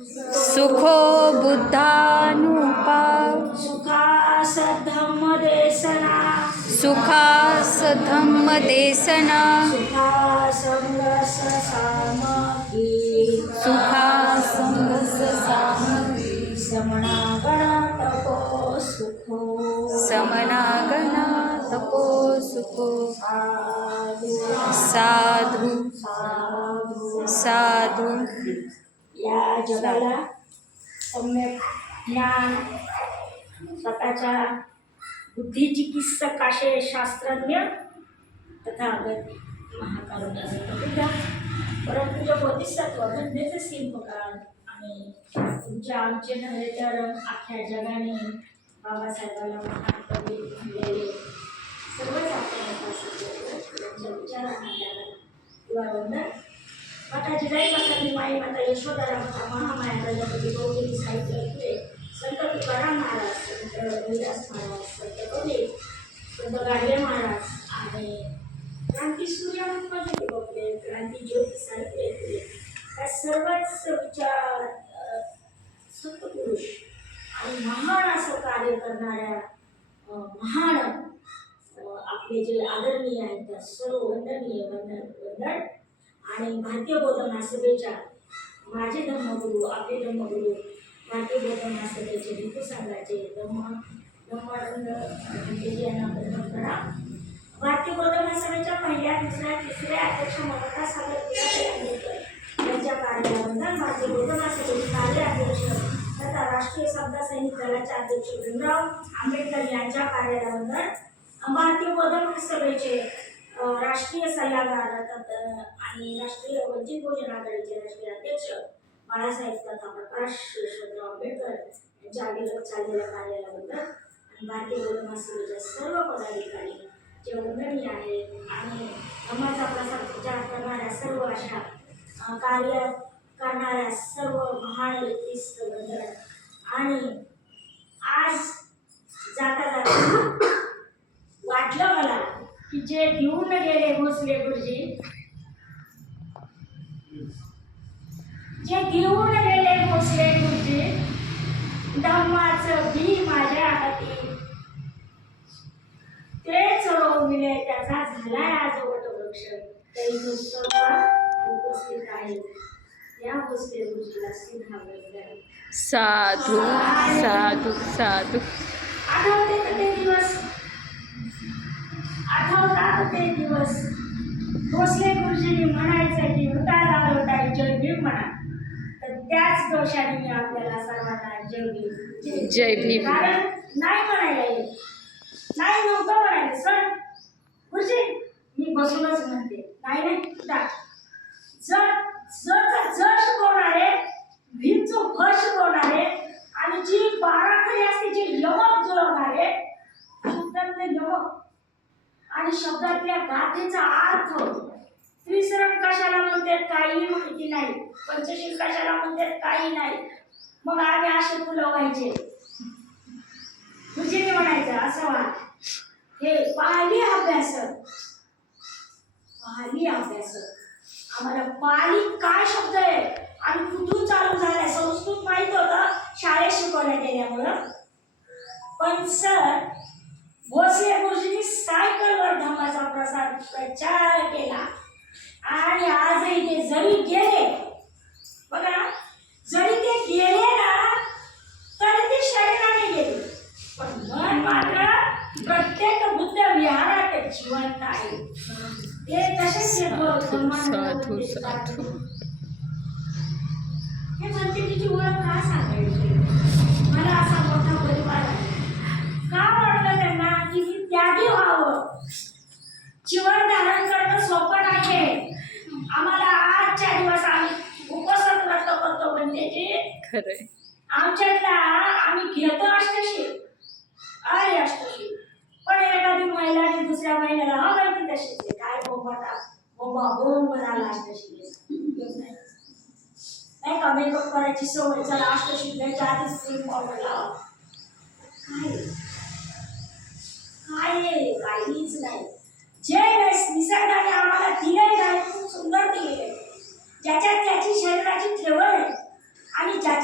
सुखो बुद्धानुपा सुखास धम्मदेशना सुखास धम्मदेशना सुखासंगस सामग्री सुखासंगस सामग्री समणागण तपो सुखो समनागना तपो सुखो साधु साधु साधु या जगाला सम्यक ज्ञान स्वतःच्या बुद्धिचिकित्सक असे शास्त्रज्ञ तथागत महाकारुण्याचे पिता परंतु बोधिसत्व घटनेचे शिल्पकार आणि तुमच्या आमचे नव्हे तर अख्ख्या जगाने बाबासाहेबांना महान कवी म्हणलेले सर्वच आपल्या विचारांना किंवा वंदन माता जिजाई माता भीमाई माता यशोधरा माता महामाया प्रजापती गौरी साहित्य फुले संत तुकाराम महाराज संत रविदास महाराज संत कबीर संत गाडगे महाराज आणि क्रांती सूर्य महात्मा गोखले क्रांती ज्योती सावित्री फुले या सर्वच विचार सत्पुरुष आणि महान असं कार्य करणाऱ्या महान आपले जे आदरणीय आहेत त्या सर्व वंदनीय वंदन आणि भारतीय बौद्ध महासभेच्या माझे धर्मगुरू आपले धर्मगुरू भारतीय बौद्ध महासभेचे हिंदू संघाचे धम्मानंद यांना प्रथम करा भारतीय बौद्ध महासभेच्या पहिल्या दुसऱ्या तिसऱ्या अध्यक्ष ममता सागर आंबेडकर यांच्या कार्याला वंदन भारतीय बौद्ध महासभेचे कार्य अध्यक्ष तथा राष्ट्रीय समता सैनिक दलाचे अध्यक्ष भीमराव आंबेडकर यांच्या कार्याला वंदन भारतीय बौद्ध महासभेचे राष्ट्रीय सल्लागार आणि राष्ट्रीय वंचित बहुजन आघाडीचे राष्ट्रीय अध्यक्ष बाळासाहेब तथा प्रकाश यशवंतराव आंबेडकर यांच्या अविरत चाललेल्या कार्याला वंदन आणि भारतीय बौद्ध महासभेच्या सर्व पदाधिकारी जे वंदनीय आहेत आणि धर्माचा प्रसार प्रचार करणाऱ्या सर्व अशा कार्य करणाऱ्या सर्व महान व्यक्तीस वंदन आणि आज जाता जाता वाटलं मला की जे घेऊन गेले भोसले गुरुजी जे घेऊन गेले भोसले गुरुजी धम्माचं बी माझ्या हाती ते चढवले त्याचा झालाय आज वटवृक्ष तरी तो सर्व उपस्थित आहे या भोसले गुरुजीला सिद्धा वंदन साधु साधु साधु आठवते का ते दिवस आठवतात ते दिवस भोसले गुरुजींनी म्हणायचं की उतार होता जय भीम म्हणा तर त्याच दोषाने मी आपल्याला सर्वांना जय भीम जय भीम कारण नाही म्हणायला येत नाही नव्हतं म्हणायचं सर गुरुजी मी बसूनच म्हणते नाही नाही उतार जर शिकवणारे भीमचं फळ शिकवणारे आणि जी बाराखडी असते जी यमक जुळवणारे शब्दातले यमक आणि शब्दातल्या गाथेचा अर्थ त्रिसरण कशाला म्हणतात काही माहिती नाही पंचशील कशाला म्हणतात काही नाही मग आम्ही असे फुलं व्हायचे गुरुजींनी म्हणायचं असं व्हा हे पाली अभ्यास आम्हाला पाली काय शब्द आहे आणि कुठून चालू झालाय संस्कृत माहित होतं शाळेत शिकवण्यात गेल्यामुळं पण सर भोसले गुरुजींनी सायकलवर धम्माचा प्रचार केला आणि आजही ते जरी गेले बघा जरी ते गेले ना तरी ते शरीराने गेले पण मन मात्र प्रत्येक बुद्ध विहारात जिवंत आहे ते तसेच साधू साधू हे म्हणते तिची ओळख का सांगायची मला असा मोठा परिवार आहे का वाटलं त्यांना की मी त्यागी व्हावं जीवन धारण करणं सोपं नाहीये आम्हाला आजच्या दिवस आम्ही उपसत व्रत करतो म्हणजे खरंय आमच्यातला आम्ही घेतो अष्टशील अरे अष्टशील पण एखादी महिलाने दुसऱ्या महिन्याला हा माहिती तशीच आहे काय बोंबा बोंब झाला अष्टशील नाही का मेकअप करायची सवय चला अष्टशील घ्यायच्या आधीच क्रीम पावडर लावा काय काहीच नाही जे निसर्गाने आम्हाला दिले नाही खूप सुंदर दिलेले ज्याच्यात त्याची शरीराची ठेवण आहे आणि ज्या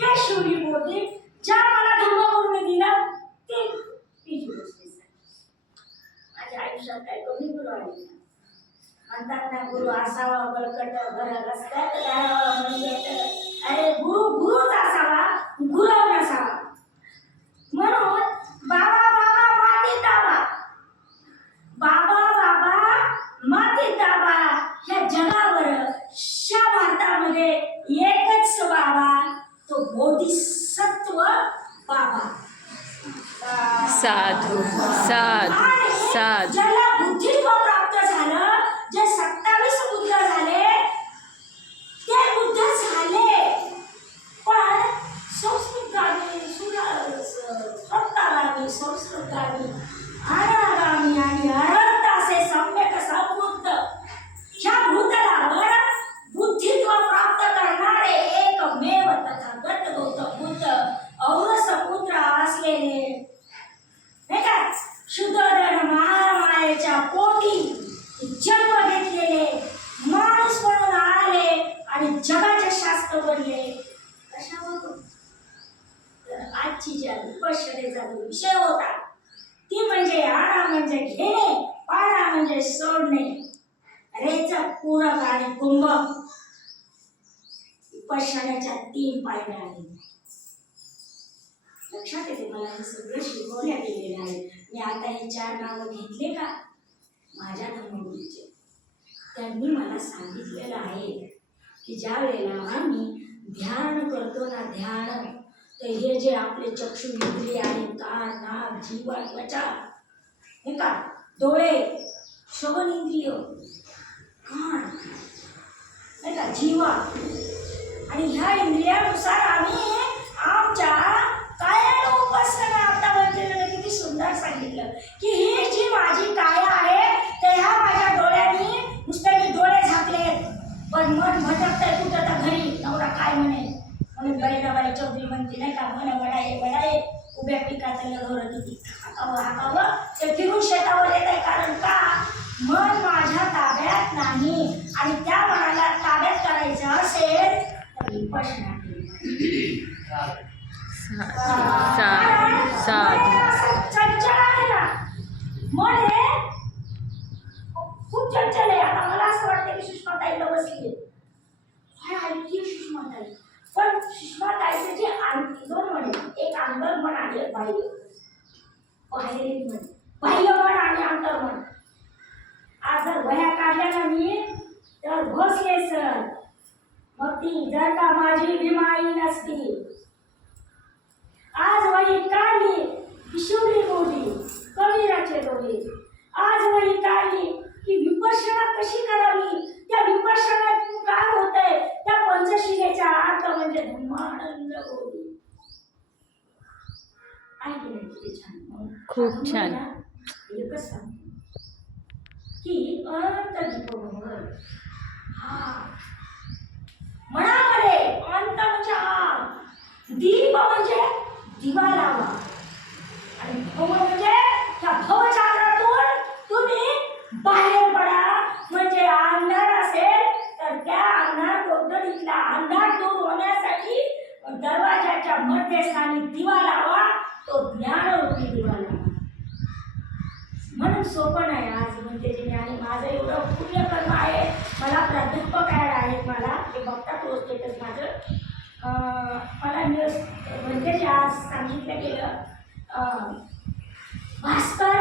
ते शिवली बोलते ज्या मला धम्मगुरूने दिलं ते तीच गोष्ट आहे. माझ्या आयुष्यात काही कमी गुरु आले म्हणतात ना, गुरु असावा बळकट घर रस्त्यात दारावा म्हणजे अरे गुरु गुरुच असावा, गुरव नसावा. म्हणून बाबा बाबा माती दाबा, बाबा बाबा माती दाबा. ह्या जगावर ह्या भारतामध्ये एकच बाबा, तो बोधिसत्व बाबा. साधू साधू साधू. ज्याला बुद्धित्व प्राप्त झालं, जे 27 बुद्ध झाले ते बुद्ध झाले, पण संस्कृतगामी स्वतःगामी संस्कृतगामी अनागामी आणि अनंत असे सम्यक संबुद्ध ह्या भूतलावर बुद्धित्व प्राप्त करणारे एकमेव तथागत गौतम बुद्ध औरस पुत्र असलेले नाही का, शुद्धोदर महामायेच्या पोटी जन्म घेतलेले माणूस म्हणून आले आणि जगाचे शास्त्र बनले. कशावर? तर आजची ज्या विपश्यनेचा जो विषय होता ती म्हणजे आणा म्हणजे घेणे, पाडा म्हणजे सोडणे, रेचक पूरक आणि कुंभक. विपश्यनेच्या 3 पायऱ्या आहेत. लक्षात येते मला हे सगळं शिकवण्यात गेलेलं आहे. मी आता हे 4 नावं घेतले का माझ्या धर्मगुरूचे, त्यांनी मला सांगितलेलं आहे की ज्या वेळेला आम्ही ध्यान करतो ना, ध्यान, तर हे जे आपले चक्षु इंद्रिय आहे, कान नाक जीवा त्वचा हे का, डोळे श्रवण इंद्रिय, कान नाही का, जीवा, आणि ह्या इंद्रियानुसार आम्ही आमच्या कायाला उपासना. आता म्हणजे किती सुंदर सांगितलं की ही जी माझी काया आहे तर ह्या माझ्या डोळ्यांनी नुसते मी डोळे झाकले, पण मन भटकतंय कुठं तर घरी. नवरा काय म्हणे, म्हणून बाई चौधरी म्हणते नाही का, मन वडाये वडाये उभ्या पिकाचं लगवलं किती हाकावं हाकावं ते फिरून शेतावर येत आहे. कारण का, मन माझ्या ताब्यात नाही, आणि त्या मनाला ताब्यात करायचं असेल तर विपश्यना केली. साधू साधू. चंचल आहे ना मन, हे खूप चंचल आहे. आता मला असं वाटतं की सुषमाताईला बसली काय ऐकली सुषमाताई, पण सुषमाताईचे जे 2 म्हणे, एक अंतर्मन आणि एक बाह्य. बाहेरील मन, बाह्य मन आणि अंतर्मन. आज जर वह्या काढल्या ना मी तर भोसले सर, मग ती जर का माझी भीमाई नसती. आज वही काढली शिवली बोली कबीराचे डोळे, आज वही काढली की विपश्यना कशी करावी, त्या विपश्यनातून काय होतंय, त्या पंचशिलेचा अर्थ म्हणजे धम्मानंद बोली. ऐकलं किती छान, खूप छान. एकच सांगते की अनंत दीपभंगर. हा मनामध्ये अंत म्हणजे आग, दीप म्हणजे दिवा लावा, आणि भव म्हणजे त्या भवचक्रातून तुम्ही बाहेर पडा. म्हणजे अंधार असेल तर त्या अंधार कोठडीतला अंधार दूर होण्यासाठी दरवाजाच्या मध्यस्थानी दिवा लावा, तो ज्ञानरूपी दिवा लावा. म्हणून सोपं नाही. आज म्हणते की आणि माझं एवढं पुण्यकर्म आहे, मला प्राध्यापक आहेत, मला ते बघतात रोज स्टेटस माझं. मला म्हणजे आज सांगितलं गेलं भास्कर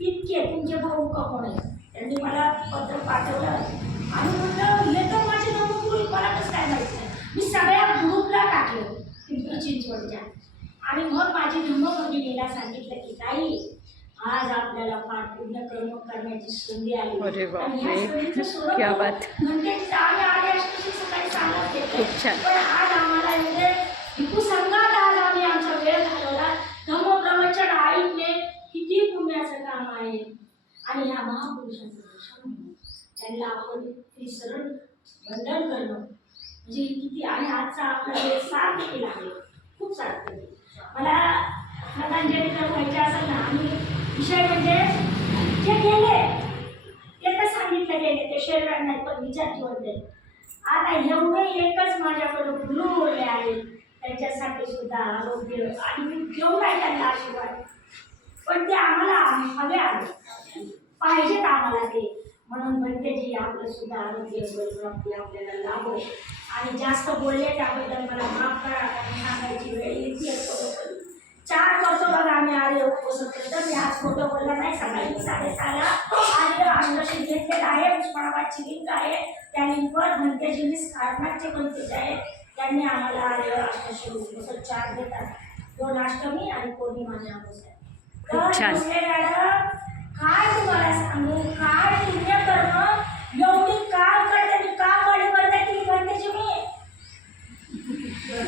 इतके तुमचे भाऊ का कोण आहे, त्यांनी मला पत्र पाठवलं आणि म्हटलं हे तर माझे धर्मगुरू, मला कसं काय माहिती नाही. मी सगळ्या ग्रुपला टाकलं पिंपरी चिंचवडच्या, आणि मग माझी धर्मभगिनीला सांगितलं की ताई आज आपल्याला फार पुण्य कर्म करण्याची संधी आली. अरे आणि ह्या संधीचं स्वरूप क्या बात. म्हणजे आम्ही आले असतो सकाळी सांगत घेतलं, खूप छान. पण आज आम्हाला म्हणजे भिकू संघात आज आम्ही आमचा वेळ घालवला. धम्मप्रवचन ऐकले, किती पुण्याचं काम आहे. आणि ह्या महापुरुषांचं दर्शन म्हणून त्यांना आपण विसरण वंदन करणं म्हणजे किती. आणि आजचा आपला वेळ सार्थ केला आहे, खूप सार्थ केला. मला श्रद्धांजली जर व्हायची असेल ना, आणि विषय म्हणजे जे गेले ते तर सांगितलं गेले, ते शरीरात नाही पण विचार ठेवत. आता एवढे एकच माझ्याकडे गुरु बोलले आहेत त्यांच्यासाठी सुद्धा आरोग्य आणि मी देऊ नाही त्यांना आशीर्वाद, पण ते आम्हाला हवे आले पाहिजेत आम्हाला ते. म्हणून भंतेजी आपलं सुद्धा आरोग्य बळप्राप्ती आपल्याला लाभो. आणि जास्त बोलले त्याबद्दल मला माफ करा, कारण सांगायची वेळ येते. 4 वर्ष बघा आम्ही आले उपवास करतो. मी आज खोटं बोलला नाही. सकाळी 6:30ला आर्य अष्टशी घेतलेलं आहे. उस्मानाबादची लिंक आहे त्या लिंकवर भंतेजींनी कारणाचे भंतेज आहे, त्यांनी आम्हाला आर्य अष्टशी उपवास 4 देतात. 2 अष्टमी आणि पौर्णिमा उपवास आहे. खूप छान. काय तुम्हाला सांगू, काय पुण्यकर्म एवढी काम करते मी, काम वाढी करते की भंतेजी मी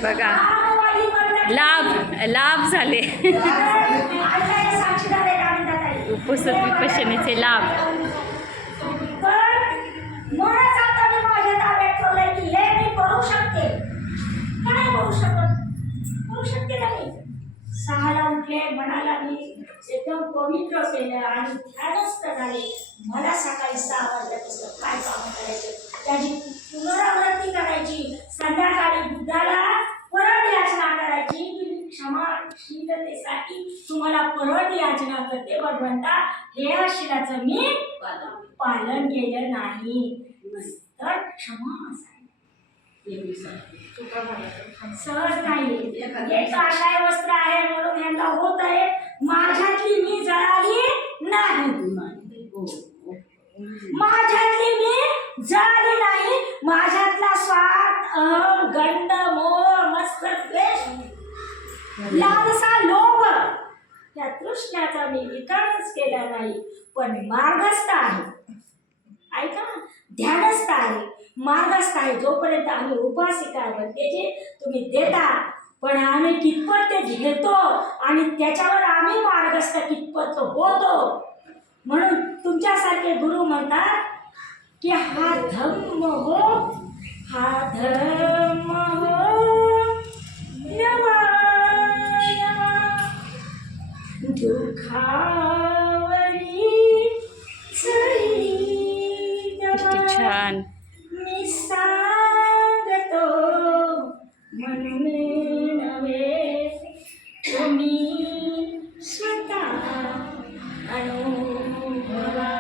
बघा काम वाढी करते. लाभ झाले साक्षीदार आहे आनंदाताई. उपवास विपश्यनेचे लाभ. पण मनच आता मी माझ्या ताब्यात ठेवलंय की हे मी करू शकते. का नाही करू शकत? करू शकते ना मी. 6ला उठले, मनाला मी एकदम पवित्र केलं आणि ध्यानस्थ झाले. मला सकाळी 6 वाजल्यापासून काय काम करायचे त्याची पुनरावृत्ती करायची. संध्याकाळी बुद्धाला परत याचना करायची की मी क्षमाशीलतेसाठी तुम्हाला परत याचना करते भगवंता, हे शिलाचं मी पालन केलं नाही तर क्षमा असावी. सहज नाही. एक काषाय वस्त्र आहे म्हणून यांना होत आहे, माझ्यातली मी जळाली नाही. माझ्यातली मी जळाली नाही. माझ्यातला स्वार्थ, अहम, गंड, मोह, मत्सर, द्वेष, लालसा, लोभ या तृष्णाचा मी विकारच केला नाही. पण मार्गस्थ आहे. ऐका, ध्यानस्थ आहे, मार्गस्थ आहे. जोपर्यंत आम्ही उपासिका बनतेचे तुम्ही देता, पण आम्ही कितपत ते घेतो आणि त्याच्यावर आम्ही मार्गस्थ कितपत होतो. म्हणून तुमच्यासारखे गुरु म्हणतात की हा धम्म हो, हा धर्म हो, नवा नवा दुःखावरी किती छान. मी सांगतो म्हणून नव्हे, तुम्ही स्वतः अनुभवा.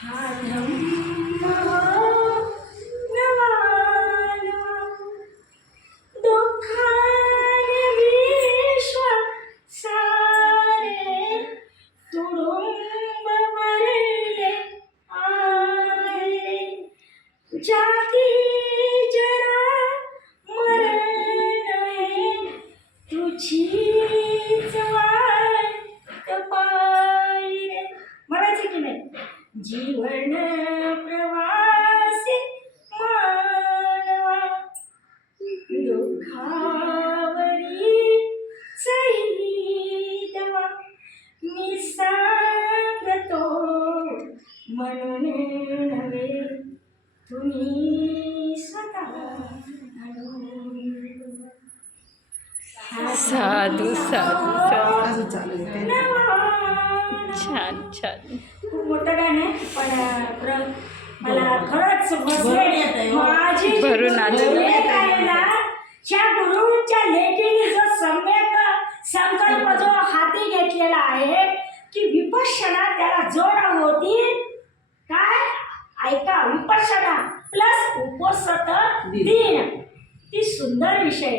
हा धम्म हो, नवा नवा दुःखाने विश्व सारे तुडुंब भरले आहे. जाती जरा मरण आहे, तुझीच वाट पाहिजे. म्हणायचं की नाही? जीवन प्रवासी मानवा, दुःखावरी सहितवा. मी सांगतो म्हणून नव्हे, तुम्ही स्वतः साधू साधू साधू. नवा. छान छान. खूप मोठं गाणं आहे, पण मला खरंच बसले. माझी जी भरून आलं. लेक आहे ना, त्या गुरुच्या लेकीने जो सम्यक संकल्प जो हाती घेतलेला आहे की विपश्यना त्याला जोड होती. काय? ऐका, विपश्यना प्लस उपोषित दिन. ती सुंदर विषय.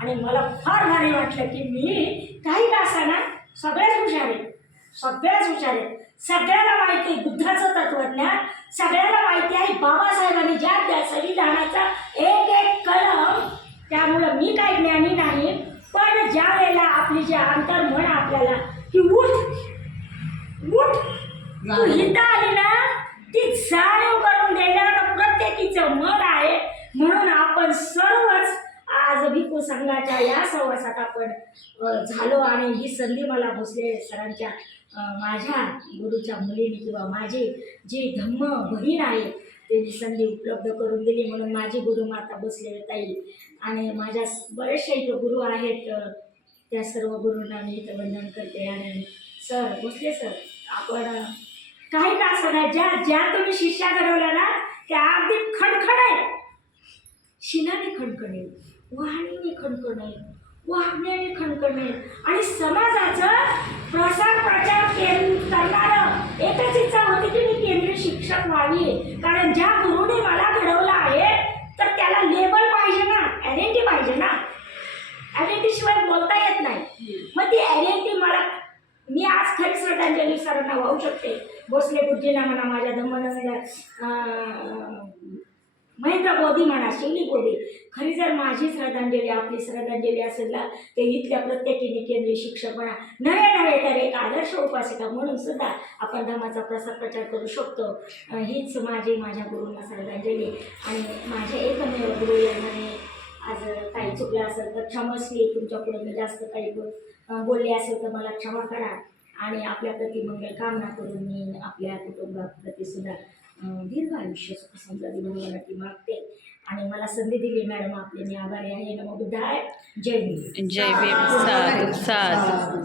आणि मला फार भारी वाटलं की मी काही का असाना सगळ्याच हुशार आहे, सगळ्याच हुशार आहे. सगळ्याला माहिती आहे बुद्धाचं तत्वज्ञान, सगळ्याला माहिती आहे बाबासाहेबांनी ज्या संविधानाचा एक एक कलम. त्यामुळं मी काही ज्ञानी नाही, पण ज्या वेळेला आपली जी अंतर्मन आपल्याला की उठ उठ तू इथं आली ना, ती जाणीव करून देणारं प्रत्येकीचं मन आहे. म्हणून आपण सर्वच आज भिक्खू संघाच्या या सहवासात आपण झालो. आणि ही संधी मला भोसले सरांच्या माझ्या गुरुच्या मुलीने किंवा माझी जी धम्म बहीण आहे त्यांनी संधी उपलब्ध करून दिली. म्हणून माझी गुरुमाता भोसले ताई आणि माझ्या बरेचसे इथं गुरु आहेत, त्या सर्व गुरूंना मी इथं वंदन करते. आणि सर भोसले सर, आपण काही का असं ज्या तुम्ही शिष्या घडवल्या ना, त्या अगदी खडखड आहे, शिलाने खडखडेल. वाणीने खणखणे, वागण्याने खणखणे आणि समाजाचं प्रसार प्रचार करणारं एकच इच्छा होती की मी केंद्रीय शिक्षक व्हावी. कारण ज्या गुरुने मला घडवलं आहे तर त्याला लेबल पाहिजे ना, आयडेंटिटी पाहिजे ना. आयडेंटिटी शिवाय बोलता येत नाही. मग ती आयडेंटिटी मला, मी आज खरी श्रद्धांजली सरांना वाहू शकते. भोसले गुरुजींना म्हणा, माझ्या धम्मनगरला महेंद्र बोधी म्हणा, शिवली बोधी. खरी जर माझी श्रद्धांजली, आपली श्रद्धांजली असेल ना, ते इथल्या प्रत्येकीने केंद्रीय शिक्षक म्हणा, नव्हे तर एक आदर्श उपासिका म्हणून सुद्धा आपण धर्माचा प्रसार प्रचार करू शकतो. हीच माझ्या गुरूंना श्रद्धांजली. आणि माझे एकमेव गुरु यांनी आज काही चुकलं असेल तर क्षमस्वी. तुमच्यापुढे मी जास्त काही बोलले असेल तर मला क्षमा करा. आणि आपल्याप्रती मंगल कामना करून मी आपल्या कुटुंबाप्रती सुद्धा दीर्घ आयुष्य सुखसमृद्धी भगवंताची मागते. आणि मला संधी दिली मॅडम, आपले मी आभारी आहे. नमो बुद्धाय. जय भीम. जय भीम. साधू साधू साधू.